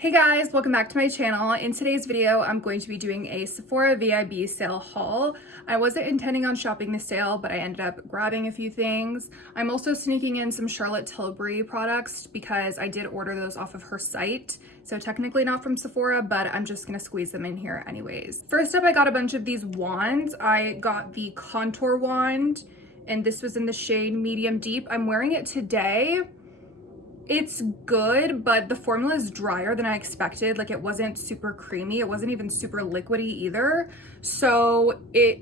Hey guys, welcome back to my channel. In today's video, I'm going to be doing a Sephora VIB sale haul. I wasn't intending on shopping the sale, but I ended up grabbing a few things. I'm also sneaking in some Charlotte Tilbury products because I did order those off of her site. So technically not from Sephora, but I'm just gonna squeeze them in here anyways. First up, I got a bunch of these wands. I got the contour wand, and this was in the shade medium deep. I'm wearing it today. It's good, but the formula is drier than I expected. Like, it wasn't super creamy. It wasn't even super liquidy either. So it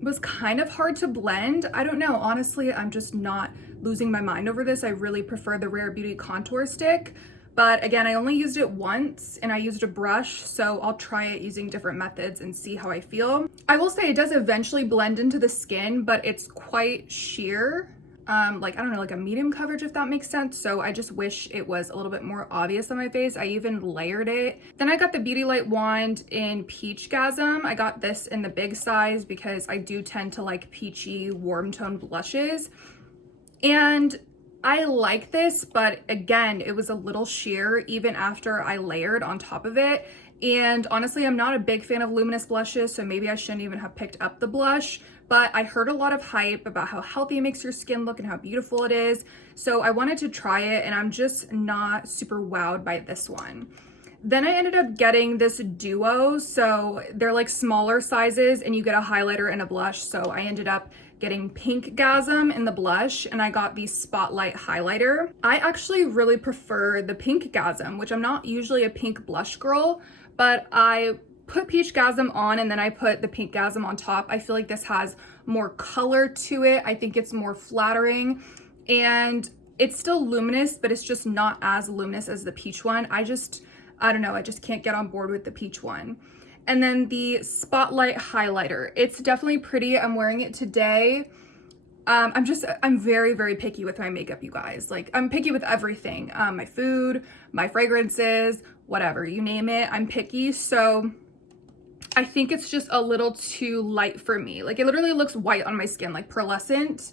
was kind of hard to blend. I don't know. Honestly, I'm just not losing my mind over this. I really prefer the Rare Beauty contour stick. But again, I only used it once and I used a brush, so I'll try it using different methods and see how I feel. I will say it does eventually blend into the skin, but it's quite sheer. Like, I don't know, like a medium coverage, if that makes sense. So I just wish it was a little bit more obvious on my face. I even layered it. Then I got the Beauty Light wand in peachgasm. I got this in the big size because I do tend to like peachy warm tone blushes. And I like this, but again, it was a little sheer even after I layered on top of it. And honestly, I'm not a big fan of luminous blushes, so maybe I shouldn't even have picked up the blush. But I heard a lot of hype about how healthy it makes your skin look and how beautiful it is. So I wanted to try it, and I'm just not super wowed by this one. Then I ended up getting this duo. So they're like smaller sizes and you get a highlighter and a blush. So I ended up getting pinkgasm in the blush, and I got the spotlight highlighter. I actually really prefer the pinkgasm, which I'm not usually a pink blush girl, but I put peachgasm on and then I put the pinkgasm on top. I feel like this has more color to it. I think it's more flattering, and it's still luminous, but it's just not as luminous as the peach one. I don't know, I just can't get on board with the peach one. And then the spotlight highlighter. It's definitely pretty. I'm wearing it today. I'm very, very picky with my makeup, you guys. Like, I'm picky with everything. My food, my fragrances, whatever, you name it, I'm picky. So I think it's just a little too light for me. Like, it literally looks white on my skin, like pearlescent.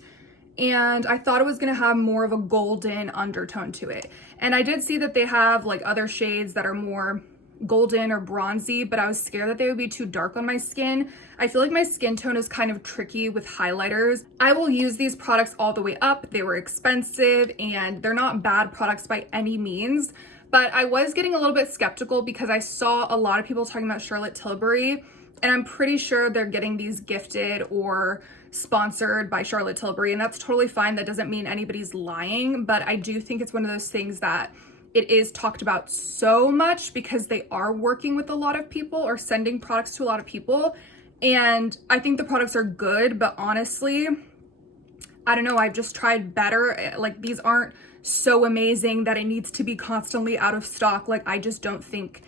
And I thought it was gonna have more of a golden undertone to it. And I did see that they have like other shades that are more golden or bronzy, but I was scared that they would be too dark on my skin. I feel like my skin tone is kind of tricky with highlighters. I will use these products all the way up. They were expensive and they're not bad products by any means, but I was getting a little bit skeptical because I saw a lot of people talking about Charlotte Tilbury, and I'm pretty sure they're getting these gifted or sponsored by Charlotte Tilbury, and that's totally fine. That doesn't mean anybody's lying, but I do think it's one of those things that it is talked about so much because they are working with a lot of people or sending products to a lot of people. And I think the products are good, but honestly, I don't know, I've just tried better. Like, these aren't so amazing that it needs to be constantly out of stock. Like, I just don't think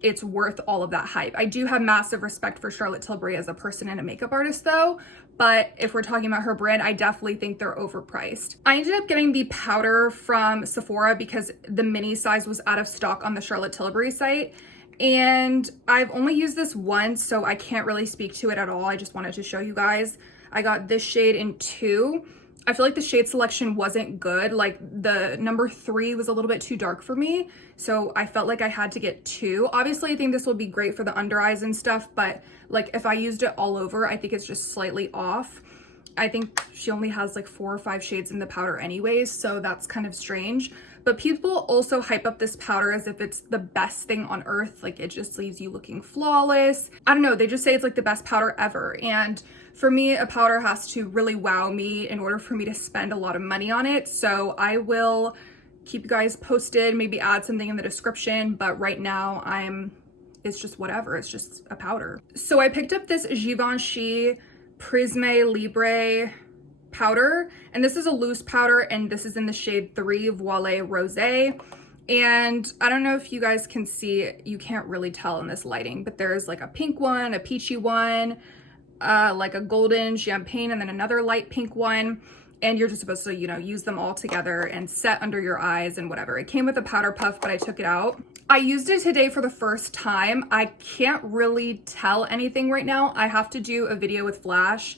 it's worth all of that hype. I do have massive respect for Charlotte Tilbury as a person and a makeup artist though, but if we're talking about her brand, I definitely think they're overpriced. I ended up getting the powder from Sephora because the mini size was out of stock on the Charlotte Tilbury site, and I've only used this once, so I can't really speak to it at all. I just wanted to show you guys. I got this shade in 2. I feel like the shade selection wasn't good. Like, the number 3 was a little bit too dark for me, so I felt like I had to get 2. Obviously, I think this will be great for the under eyes and stuff, but like, if I used it all over, I think it's just slightly off. I think she only has like 4 or 5 shades in the powder anyways, so that's kind of strange. But people also hype up this powder as if it's the best thing on earth. Like, it just leaves you looking flawless. I don't know, they just say it's like the best powder ever. And for me, a powder has to really wow me in order for me to spend a lot of money on it. So I will keep you guys posted, maybe add something in the description, but right now it's just whatever, it's just a powder. So I picked up this Givenchy Prisme Libre powder, and this is a loose powder, and this is in the shade 3 Voile Rosé. And I don't know if you guys can see, you can't really tell in this lighting, but there's like a pink one, a peachy one, like a golden champagne, and then another light pink one. And you're just supposed to, you know, use them all together and set under your eyes and whatever. It came with a powder puff, but I took it out. I used it today for the first time. I can't really tell anything right now. I have to do a video with flash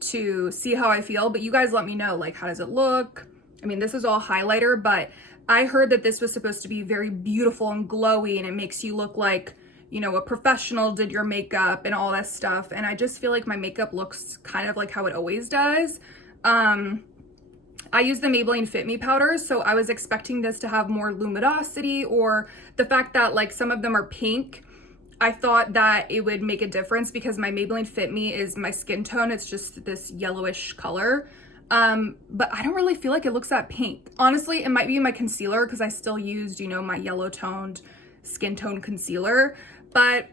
to see how I feel, but you guys let me know, like, how does it look? I mean, this is all highlighter, but I heard that this was supposed to be very beautiful and glowy, and it makes you look like, you know, a professional did your makeup and all that stuff. And I just feel like my makeup looks kind of like how it always does. I use the Maybelline Fit Me powders, so I was expecting this to have more luminosity, or the fact that like some of them are pink. I thought that it would make a difference because my Maybelline Fit Me is my skin tone. It's just this yellowish color. But I don't really feel like it looks that pink. Honestly, it might be my concealer because I still used, you know, my yellow toned skin tone concealer. But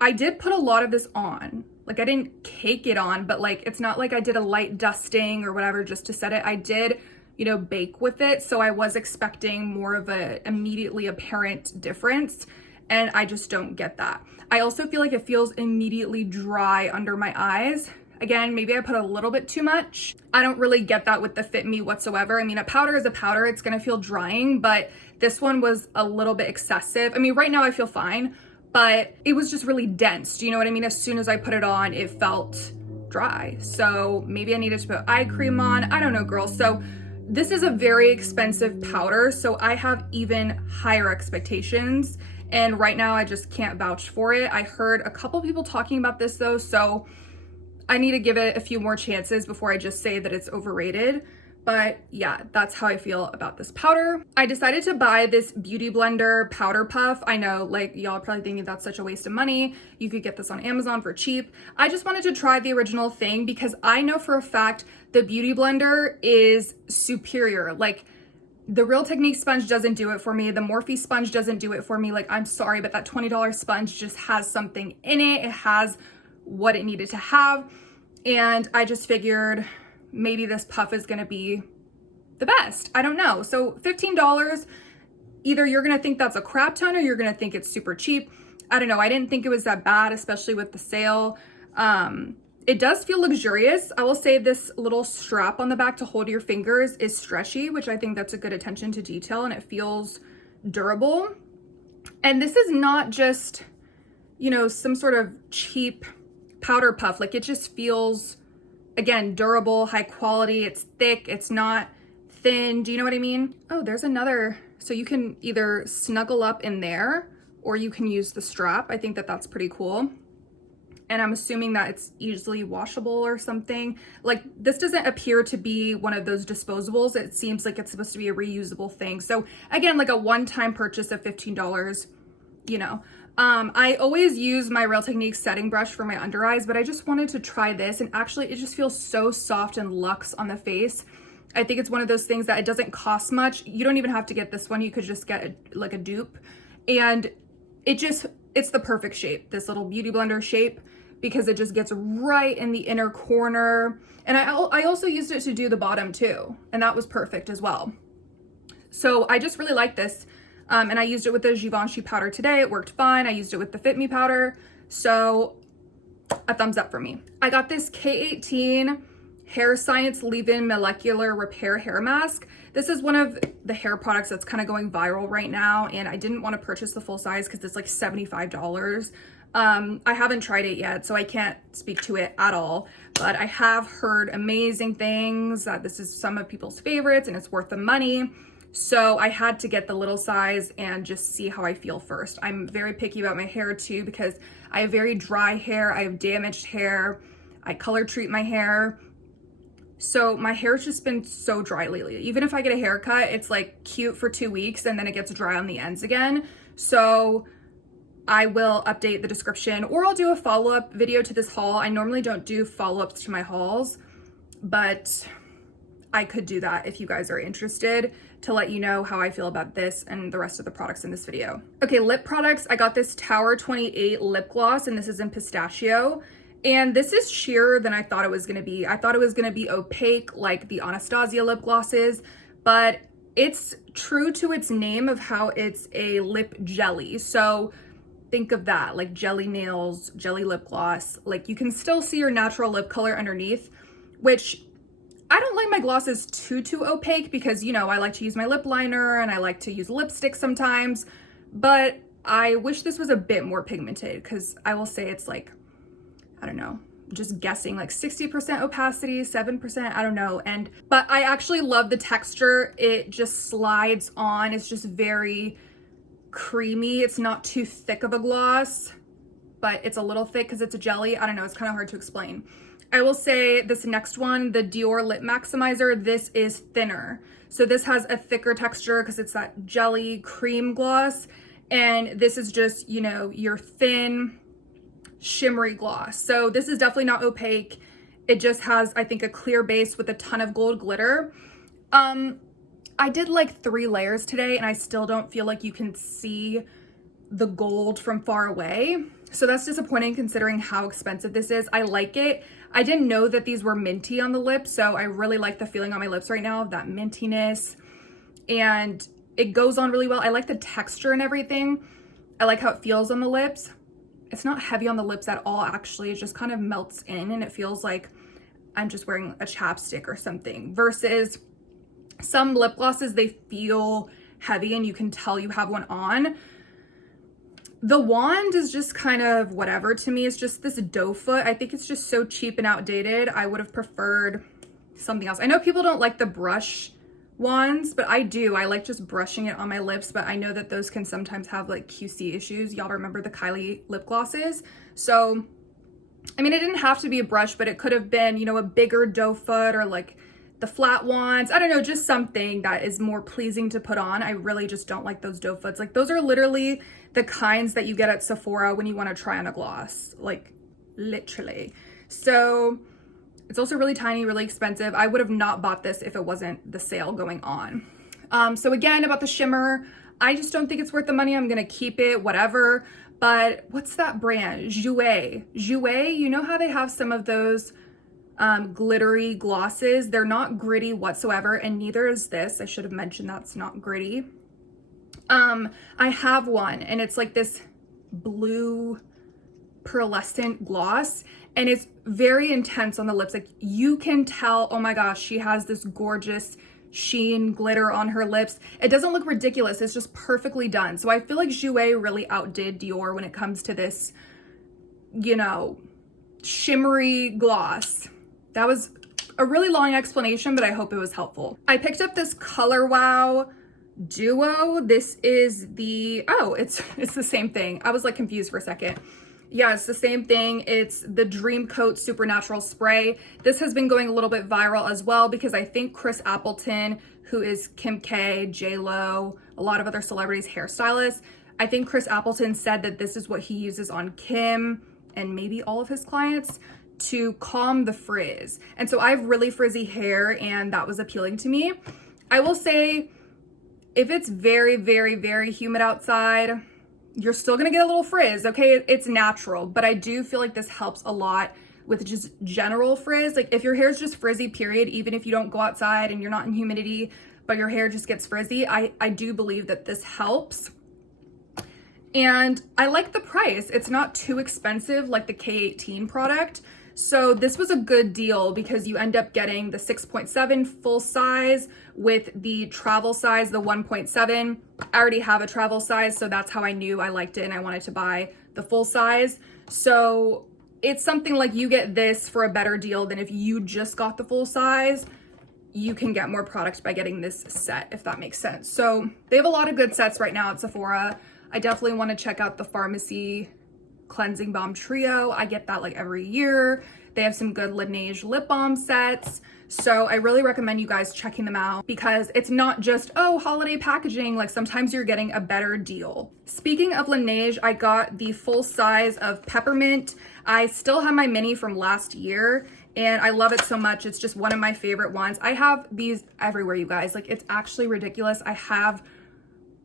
I did put a lot of this on. Like I didn't cake it on, but like it's not like I did a light dusting or whatever just to set it. I did, you know, bake with it. So I was expecting more of a immediately apparent difference, and I just don't get that. I also feel like it feels immediately dry under my eyes. Again, maybe I put a little bit too much. I don't really get that with the Fit Me whatsoever. I mean, a powder is a powder. It's gonna feel drying, but this one was a little bit excessive. I mean, right now I feel fine, but it was just really dense. Do you know what I mean? As soon as I put it on, it felt dry. So maybe I needed to put eye cream on. I don't know, girls. So this is a very expensive powder, so I have even higher expectations. And right now I just can't vouch for it. I heard a couple people talking about this though, so I need to give it a few more chances before I just say that it's overrated. But yeah, that's how I feel about this powder. I decided to buy this Beautyblender powder puff. I know, like, y'all are probably thinking that's such a waste of money. You could get this on Amazon for cheap. I just wanted to try the original thing because I know for a fact the Beautyblender is superior. Like, the Real Technique sponge doesn't do it for me. The Morphe sponge doesn't do it for me. Like, I'm sorry, but that $20 sponge just has something in it. It has what it needed to have. And I just figured maybe this puff is gonna be the best. I don't know. So $15, either you're gonna think that's a crap ton or you're gonna think it's super cheap. I don't know. I didn't think it was that bad, especially with the sale. It does feel luxurious. I will say this little strap on the back to hold your fingers is stretchy, which I think that's a good attention to detail, and it feels durable. And this is not just, you know, some sort of cheap powder puff. Like, it just feels, again, durable, high quality. It's thick, it's not thin. Do you know what I mean? Oh, there's another, so you can either snuggle up in there or you can use the strap. I think that that's pretty cool. And I'm assuming that it's easily washable or something. Like, this doesn't appear to be one of those disposables. It seems like it's supposed to be a reusable thing. So again, like a one-time purchase of $15, you know. I always use my Real Technique setting brush for my under eyes, but I just wanted to try this, and actually it just feels so soft and luxe on the face. I think it's one of those things that it doesn't cost much. You don't even have to get this one. You could just get like a dupe, and it's the perfect shape, this little Beautyblender shape, because it just gets right in the inner corner. And I also used it to do the bottom too, and that was perfect as well. So I just really like this. And I used it with the Givenchy powder today. It worked fine. I used it with the Fit Me powder. So a thumbs up for me. I got this K18 Hair Science Leave-In Molecular Repair Hair Mask. This is one of the hair products that's kind of going viral right now, and I didn't want to purchase the full size because it's like $75. I haven't tried it yet, so I can't speak to it at all, but I have heard amazing things that this is some of people's favorites and it's worth the money. So I had to get the little size and just see how I feel first. I'm very picky about my hair too because I have very dry hair, I have damaged hair, I color treat my hair. So my hair's just been so dry lately. Even if I get a haircut, it's like cute for 2 weeks and then it gets dry on the ends again. So I will update the description, or I'll do a follow-up video to this haul. I normally don't do follow-ups to my hauls, but I could do that if you guys are interested, to let you know how I feel about this and the rest of the products in this video. Okay, lip products. I got this Tower 28 lip gloss, and this is in pistachio. And this is sheerer than I thought it was gonna be. I thought it was gonna be opaque like the Anastasia lip glosses, but it's true to its name of how it's a lip jelly. So think of that, like jelly nails, jelly lip gloss. Like, you can still see your natural lip color underneath, which I don't like my glosses too opaque because, you know, I like to use my lip liner and I like to use lipstick sometimes, but I wish this was a bit more pigmented because I will say it's like, I don't know, just guessing, like 60% opacity, 7%, I don't know. But I actually love the texture. It just slides on. It's just very creamy. It's not too thick of a gloss, but it's a little thick because it's a jelly. I don't know, it's kind of hard to explain. I will say this next one, the Dior Lip Maximizer, this is thinner. So this has a thicker texture because it's that jelly cream gloss. And this is just, you know, your thin, shimmery gloss. So this is definitely not opaque. It just has, I think, a clear base with a ton of gold glitter. I did like 3 layers today and I still don't feel like you can see the gold from far away. So that's disappointing considering how expensive this is. I like it. I didn't know that these were minty on the lips, so I really like the feeling on my lips right now of that mintiness. And it goes on really well. I like the texture and everything. I like how it feels on the lips. It's not heavy on the lips at all, actually. It just kind of melts in and it feels like I'm just wearing a chapstick or something. Versus some lip glosses, they feel heavy and you can tell you have one on. The wand is just kind of whatever to me. It's just this doe foot. I think it's just so cheap and outdated. I would have preferred something else. I know people don't like the brush wands, but I do. I like just brushing it on my lips, but I know that those can sometimes have like QC issues. Y'all remember the Kylie lip glosses? So, I mean, it didn't have to be a brush, but it could have been, you know, a bigger doe foot or like the flat wands. I don't know, just something that is more pleasing to put on. I really just don't like those doe foots. Like those are literally the kinds that you get at Sephora when you want to try on a gloss, like literally. So it's also really tiny, really expensive. I would have not bought this if it wasn't the sale going on. So again, about the shimmer, I just don't think it's worth the money. I'm gonna keep it, whatever. But what's that brand? Jouer, you know how they have some of those glittery glosses? They're not gritty whatsoever, and neither is this. I should have mentioned that's not gritty. I have one and it's like this blue pearlescent gloss and it's very intense on the lips. Like you can tell, oh my gosh, she has this gorgeous sheen glitter on her lips. It doesn't look ridiculous. It's just perfectly done. So I feel like Jouer really outdid Dior when it comes to this, you know, shimmery gloss. That was a really long explanation, but I hope it was helpful. I picked up this Color Wow Duo. This is the, oh, it's the same thing. I was like confused for a second. Yeah, it's the same thing. It's the Dream Coat Supernatural Spray. This has been going a little bit viral as well because I think Chris Appleton, who is Kim K, J-Lo, a lot of other celebrities, hairstylists, I think Chris Appleton said that this is what he uses on Kim and maybe all of his clients to calm the frizz. And so I have really frizzy hair and that was appealing to me. I will say, if it's very, very, very humid outside, you're still gonna get a little frizz, okay? It's natural, but I do feel like this helps a lot with just general frizz. Like if your hair is just frizzy, period, even if you don't go outside and you're not in humidity, but your hair just gets frizzy, I do believe that this helps. And I like the price. It's not too expensive like the K18 product. So this was a good deal because you end up getting the 6.7 full size with the travel size, the 1.7. I already have a travel size, so that's how I knew I liked it and I wanted to buy the full size. So it's something like you get this for a better deal than if you just got the full size. You can get more product by getting this set, if that makes sense. So they have a lot of good sets right now at Sephora. I definitely want to check out the Pharmacy Cleansing Balm Trio. I get that like every year. They have some good Laneige lip balm sets. So I really recommend you guys checking them out because it's not just, oh, holiday packaging. Like sometimes you're getting a better deal. Speaking of Laneige, I got the full size of Peppermint. I still have my mini from last year and I love it so much. It's just one of my favorite ones. I have these everywhere, you guys. Like it's actually ridiculous. I have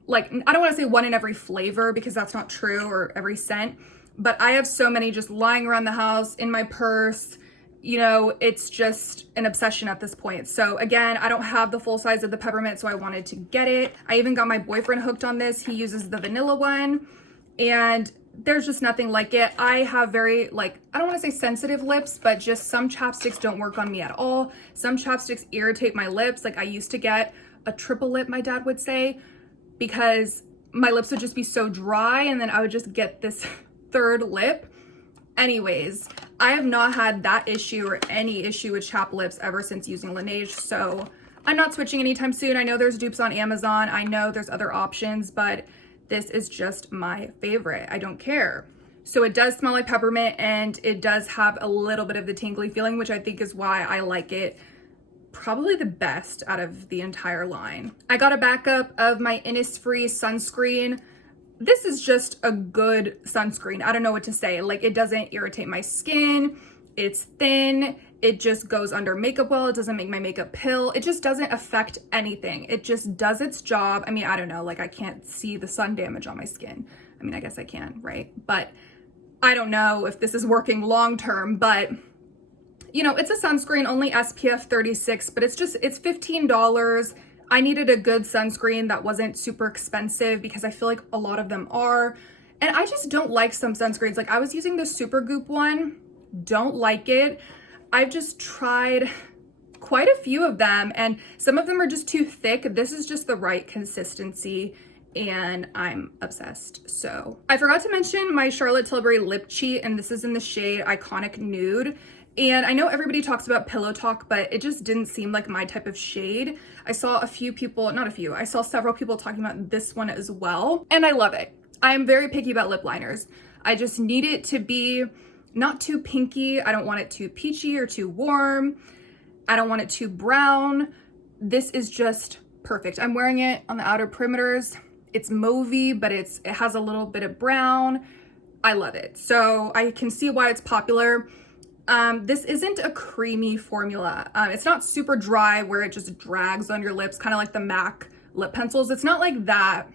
like, I don't want to say one in every flavor because that's not true, or every scent, but I have so many just lying around the house, in my purse. You know, it's just an obsession at this point. So again, I don't have the full size of the Peppermint, so I wanted to get it. I even got my boyfriend hooked on this. He uses the vanilla one and there's just nothing like it. I have very, like, I don't want to say sensitive lips, but just some chapsticks don't work on me at all. Some chapsticks irritate my lips. Like I used to get a triple lip, my dad would say, because my lips would just be so dry and then I would just get this third lip. Anyways, I have not had that issue or any issue with chapped lips ever since using Laneige, so I'm not switching anytime soon. I know there's dupes on Amazon. I know there's other options, but this is just my favorite. I don't care. So it does smell like peppermint, and it does have a little bit of the tingly feeling, which I think is why I like it probably the best out of the entire line. I got a backup of my Innisfree sunscreen. This is just a good sunscreen. I don't know what to say. Like, it doesn't irritate my skin. It's thin. It just goes under makeup well. It doesn't make my makeup pill. It just doesn't affect anything. It just does its job. I mean, I don't know, like I can't see the sun damage on my skin. I mean, I guess I can, right? But I don't know if this is working long term, but you know, it's a sunscreen, only SPF 36, but it's $15. I needed a good sunscreen that wasn't super expensive because I feel like a lot of them are. And I just don't like some sunscreens. Like, I was using the Supergoop one, don't like it. I've just tried quite a few of them, and some of them are just too thick. This is just the right consistency, and I'm obsessed. So I forgot to mention my Charlotte Tilbury lip cheat, and this is in the shade Iconic Nude. And I know everybody talks about Pillow Talk, but it just didn't seem like my type of shade. I saw I saw several people talking about this one as well, and I love it. I'm very picky about lip liners. I just need it to be not too pinky. I don't want it too peachy or too warm. I don't want it too brown. This is just perfect. I'm wearing it on the outer perimeters. It's mauvey, but it has a little bit of brown. I love it. So I can see why it's popular. This isn't a creamy formula. It's not super dry where it just drags on your lips, kind of like the MAC lip pencils. It's not like that,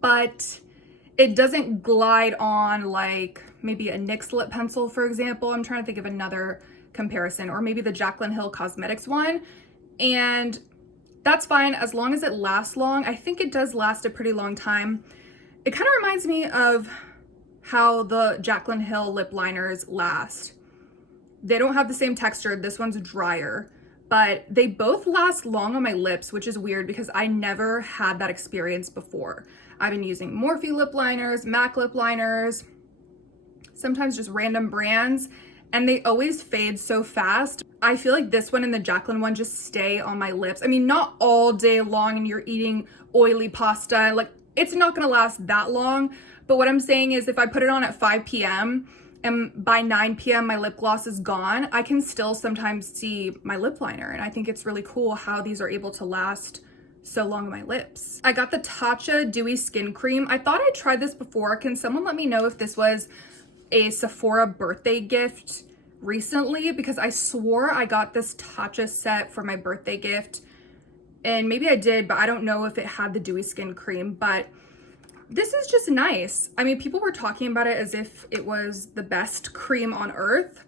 but it doesn't glide on like maybe a NYX lip pencil, for example. I'm trying to think of another comparison, or maybe the Jaclyn Hill Cosmetics one. And that's fine as long as it lasts long. I think it does last a pretty long time. It kind of reminds me of how the Jaclyn Hill lip liners last. They don't have the same texture. This one's drier, but they both last long on my lips, which is weird because I never had that experience before. I've been using Morphe lip liners, MAC lip liners, sometimes just random brands, and they always fade so fast. I feel like this one and the Jaclyn one just stay on my lips. I mean, not all day long and you're eating oily pasta. Like, it's not gonna last that long, but what I'm saying is if I put it on at 5 p.m. and by 9 p.m. my lip gloss is gone, I can still sometimes see my lip liner. And I think it's really cool how these are able to last so long on my lips. I got the Tatcha Dewy Skin Cream. I thought I tried this before. Can someone let me know if this was a Sephora birthday gift recently? Because I swore I got this Tatcha set for my birthday gift, and maybe I did, but I don't know if it had the Dewy Skin Cream. But this is just nice. I mean, people were talking about it as if it was the best cream on earth.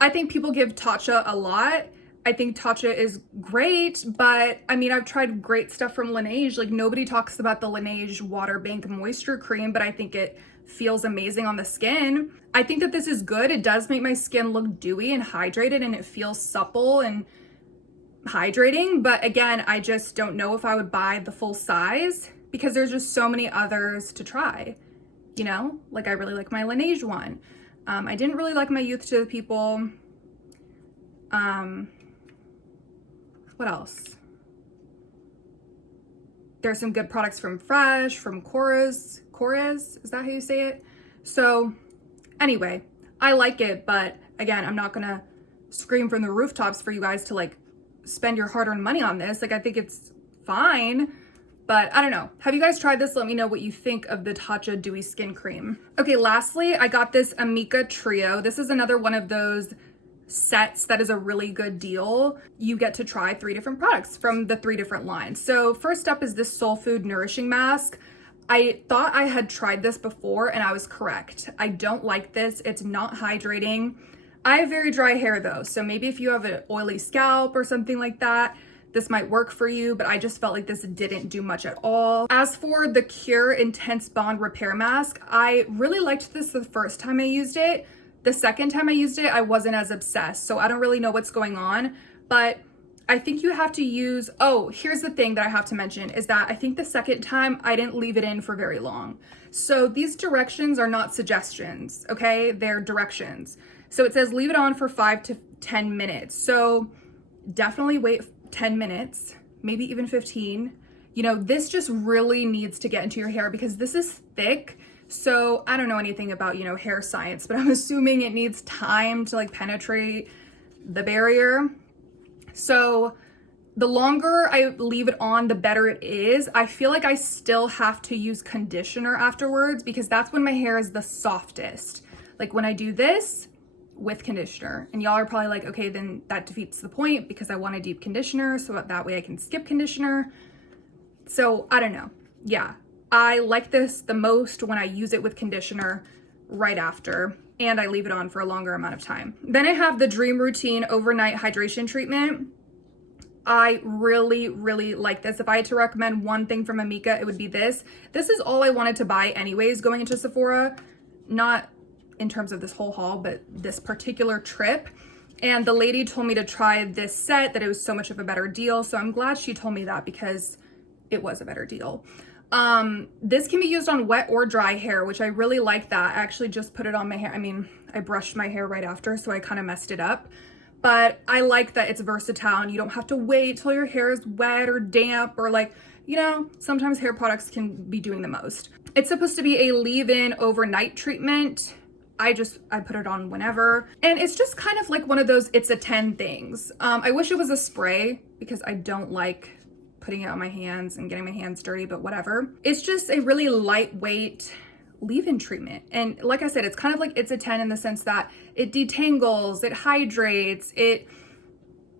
I think people give Tatcha a lot. I think Tatcha is great, but I mean, I've tried great stuff from Laneige. Like, nobody talks about the Laneige Water Bank Moisture Cream, but I think it feels amazing on the skin. I think that this is good. It does make my skin look dewy and hydrated, and it feels supple and hydrating. But again, I just don't know if I would buy the full size because there's just so many others to try, you know? Like, I really like my Laneige one. I didn't really like my Youth to the People. What else? There's some good products from Fresh, from Kure's, is that how you say it? So anyway, I like it, but again, I'm not gonna scream from the rooftops for you guys to like spend your hard-earned money on this. Like, I think it's fine, but I don't know. Have you guys tried this? Let me know what you think of the Tatcha Dewy Skin Cream. Okay, lastly, I got this Amika Trio. This is another one of those sets that is a really good deal. You get to try 3 different products from the 3 different lines. So first up is this Soulfood Nourishing Mask. I thought I had tried this before and I was correct. I don't like this. It's not hydrating. I have very dry hair though, so maybe if you have an oily scalp or something like that, this might work for you, but I just felt like this didn't do much at all. As for the Kure Intense Bond Repair Mask, I really liked this the first time I used it. The second time I used it, I wasn't as obsessed, so I don't really know what's going on, but I think you have to use, oh, here's the thing that I have to mention is that I think the second time I didn't leave it in for very long. So these directions are not suggestions, okay? They're directions. So it says leave it on for 5 to 10 minutes. So definitely wait 10 minutes, maybe even 15. You know, this just really needs to get into your hair because this is thick. So I don't know anything about, you know, hair science, but I'm assuming it needs time to like penetrate the barrier. So the longer I leave it on, the better it is. I feel like I still have to use conditioner afterwards because that's when my hair is the softest. Like when I do this with conditioner, and y'all are probably like, okay, then that defeats the point because I want a deep conditioner so that way I can skip conditioner. So I don't know. Yeah, I like this the most when I use it with conditioner right after, and I leave it on for a longer amount of time. Then I have the Dream Routine Overnight Hydration Treatment. I really, really like this. If I had to recommend one thing from Amika, it would be this. This is all I wanted to buy anyways going into Sephora, not in terms of this whole haul, but this particular trip. And the lady told me to try this set, that it was so much of a better deal. So I'm glad she told me that because it was a better deal. This can be used on wet or dry hair, which I really like that. I actually just put it on my hair. I mean, I brushed my hair right after, so I kind of messed it up. But I like that it's versatile and you don't have to wait till your hair is wet or damp or like, you know, sometimes hair products can be doing the most. It's supposed to be a leave-in overnight treatment. I put it on whenever. And it's just kind of like one of those it's a 10 things. I wish it was a spray because I don't like putting it on my hands and getting my hands dirty, but whatever. It's just a really lightweight leave-in treatment. And like I said, it's kind of like it's a 10 in the sense that it detangles, it hydrates, it,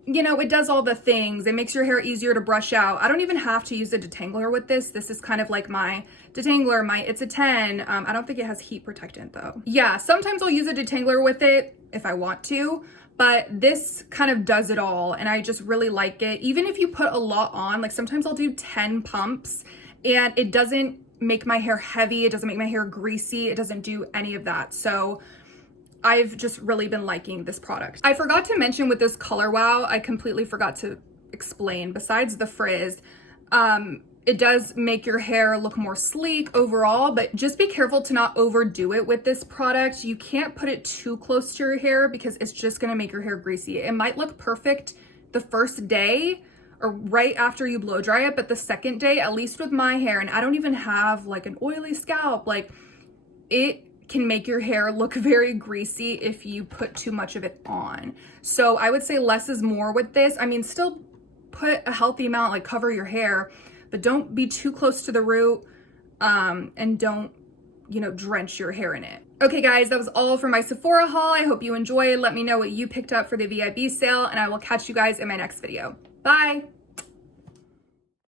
you know, it does all the things. It makes your hair easier to brush out. I don't even have to use a detangler with this. This is kind of like my detangler, it's a 10. I don't think it has heat protectant though. Yeah, sometimes I'll use a detangler with it if I want to, but this kind of does it all. And I just really like it. Even if you put a lot on, like sometimes I'll do 10 pumps and it doesn't make my hair heavy. It doesn't make my hair greasy. It doesn't do any of that. So I've just really been liking this product. I forgot to mention with this Color Wow, I completely forgot to explain, besides the frizz, it does make your hair look more sleek overall, but just be careful to not overdo it with this product. You can't put it too close to your hair because it's just gonna make your hair greasy. It might look perfect the first day or right after you blow dry it, but the second day, at least with my hair, and I don't even have like an oily scalp, like it can make your hair look very greasy if you put too much of it on. So I would say less is more with this. I mean, still put a healthy amount, like cover your hair, but don't be too close to the root, and don't, you know, drench your hair in it. Okay guys, that was all for my Sephora haul. I hope you enjoyed. Let me know what you picked up for the VIB sale, and I will catch you guys in my next video. Bye.